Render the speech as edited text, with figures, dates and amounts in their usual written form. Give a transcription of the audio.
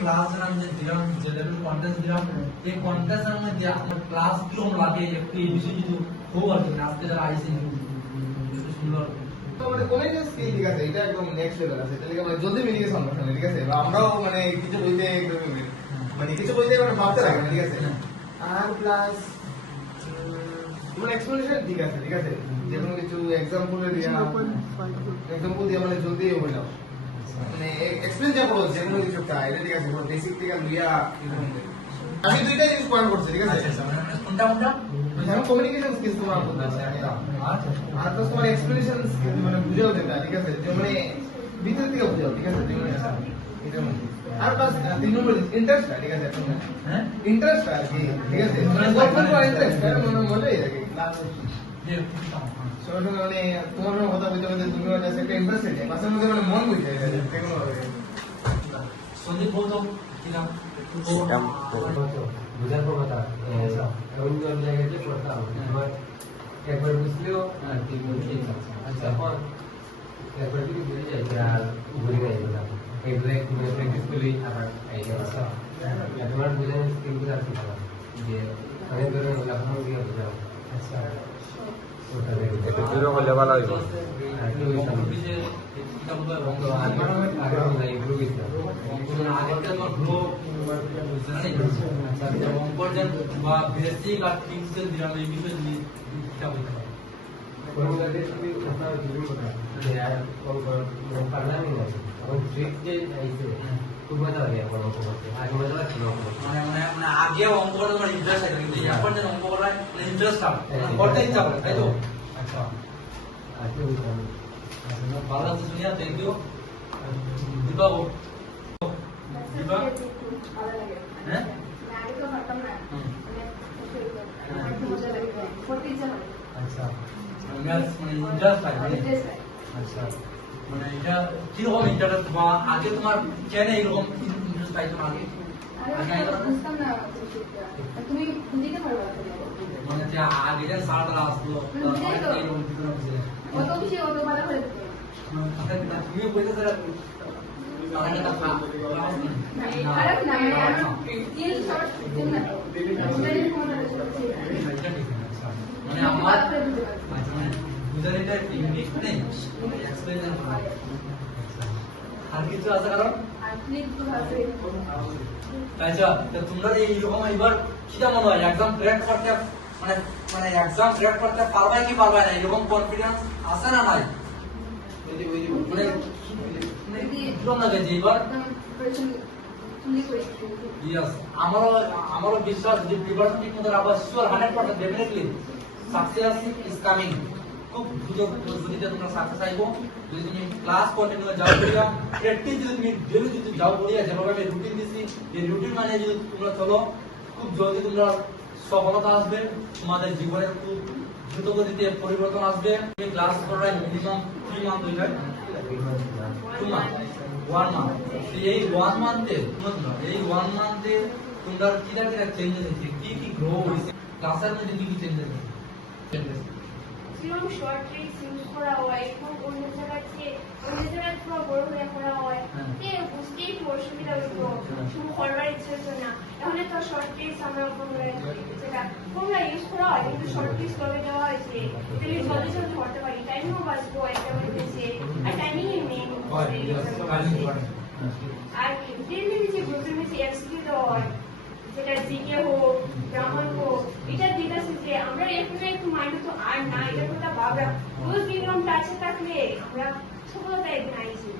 class যে দিলাম যে লেভেল কন্টেন্ট দিলাম এই কন্টেন্টের মধ্যে আপনার ক্লাস কিরকম লাগে একটু এই বিষয়ে কিছু খুব আর কি আজকে যারা আইসেন একটু সুন্দর মানে কমিউনিকেশন স্কিল ঠিক আছে এটা একদম নেক্সট লেভেল আছে তাহলে মানে জলদি মিলিয়ে সমস্যা নেই ঠিক আছে আমরাও মানে কিছু বইতে মানে কিছু বইতে মানে ভাবতে লাগে ঠিক আছে আর প্লাস মানে এক্সপ্লেনেশন ঠিক আছে যেমন কিছু এক্সাম্পল দিয়ে মানে জলদি বললাম মানে এক্সপ্লেন যা করো যেমন কিছু টা এটা ঠিক আছে বেসিক থেকে লিয়া আমি দুইটা ইউজ করছি ঠিক আছে কোনটা আমি কমিউনিকেশন স্কিলস তোমার বলতে আর তো তোমার এক্সপ্লেনেশন স্কিল মানে বুঝাও যেটা ঠিক আছে যে মানে ভিতর থেকে বুঝাও ঠিক আছে এটা আর প্লাস 3 নম্বর ইন্টারেস্ট ঠিক আছে হ্যাঁ ইন্টারেস্ট আর কি ঠিক আছে মানে গল্প করার ইন্টারেস্ট মানে মজাই লাগে ক্লাস মানে তোমার কথা বলতে বলতে তুমি কাছে একটা ইন্টারেস্ট আছে মাঝে মধ্যে মানে মন বুঝে যায় কেমন হবে সন্দীপ বলতো কি নাম সিস্টেম বুঝার পর কথা এমন জায়গাতে পড়তাম আমার একবার বুঝলেও তিন বছর আচ্ছা এখন একবার যদি বুঝে যায় আর ভুলে যায় এগুলো একটু প্র্যাকটিস করলেই আবার আইডিয়া আসে তোমার বোঝানোর স্কিলগুলো আর কি ভালো যে অনেক ধরনের লেখাপড়া দিয়ে বোঝাও আচ্ছা ওটা একটু দূরে হলে ভালো হইব আগে অঙ্ক করার ইন্টারেস্ট আছে কিন্তু এখন যে অঙ্ক করার ইন্টারেস্ট আছে করতে ইচ্ছা করে তাই তো আচ্ছা ভালো আছে শুনিয়া থ্যাংক ইউ দীপা দীপা হ্যাঁ আচ্ছা মানে ইন্টারেস্ট আছে আচ্ছা মানে এটা কিরকম ইন্টারেস্ট বা আগে তোমার কেন এরকম ইন্টারেস্ট পাইছো আগে তুমি বুঝতে পারবে মানে যে আগে যে সারাটা আসলো এরকম কিছু না অত বেশি অত ভালো করে তুমি বলতে স্যার খারাপ না স্কিল শর্ট না মানে আমার বুঝানোটা টেকনিক নেই এক্সপ্লেন আর কিছু আছে কারণ আচ্ছা তোমরা এইরকম এবার কিটা মনে হয় এক্সাম ক্র্যাক করতে মানে মানে এক্সাম ক্র্যাক করতে পারবে কি পারবে না এরকম কনফিডেন্স আছে না নাই মানে কিরকম লাগে যে এবার ইয়েস আমারও বিশ্বাস যে প্রিপারেশন ঠিক মতো আবার sure 100% definitely success is coming খুব যদি তোমরা সাকসেস আইবো যদি তুমি ক্লাস কন্টিনিউ যাও করিয়া প্র্যাকটিস যদি তুমি ডেলি যদি যাও করিয়া যেভাবে আমি রুটিন দিছি এই রুটিন মানে যদি তোমরা চলো খুব জলদি তোমরা সফলতা আসবে তোমাদের জীবনের খুব দ্রুত গতিতে পরিবর্তন আসবে তুমি ক্লাস করার মিনিমাম 3 মান্থ হয়ে যায় 2 মান্থ 1 মান্থ এই 1 মান্থে এই 1 মান্থে তোমরা কিরা চেঞ্জেস হয়েছে কি গ্রো হয়েছে ক্লাসের মধ্যে কি চেঞ্জেস হয়েছে যেরকম শর্ট ট্রিক্স ইউজ করা হয় এবং অন্য জায়গায় পুরো বড় হয়ে করা হয় বুঝতেই একটু অসুবিধা হইতো শুরু করবার ইচ্ছে হতো না এখন তো শর্ট ট্রিক্স আমরা তোমরা ইউজ করা হয় কিন্তু শর্ট ট্রিক্স করে দেওয়া হয়েছে তাহলে জলদি জলদি করতে পারি টাইমও বাঁচবো একটা হয়েছে আর টাইমিং মেন আর ডেলি যে গ্রুপের মধ্যে এক্সকিউ দেওয়া হয় যেটা জিকে হোক গ্রামার হোক এটা দিতেছে যে আমরা একটু মাইন্ড তো আর না এটা কথা ভাবরা রোজ দিন টাচে থাকলে আমরা সফলতা একদিন আইছি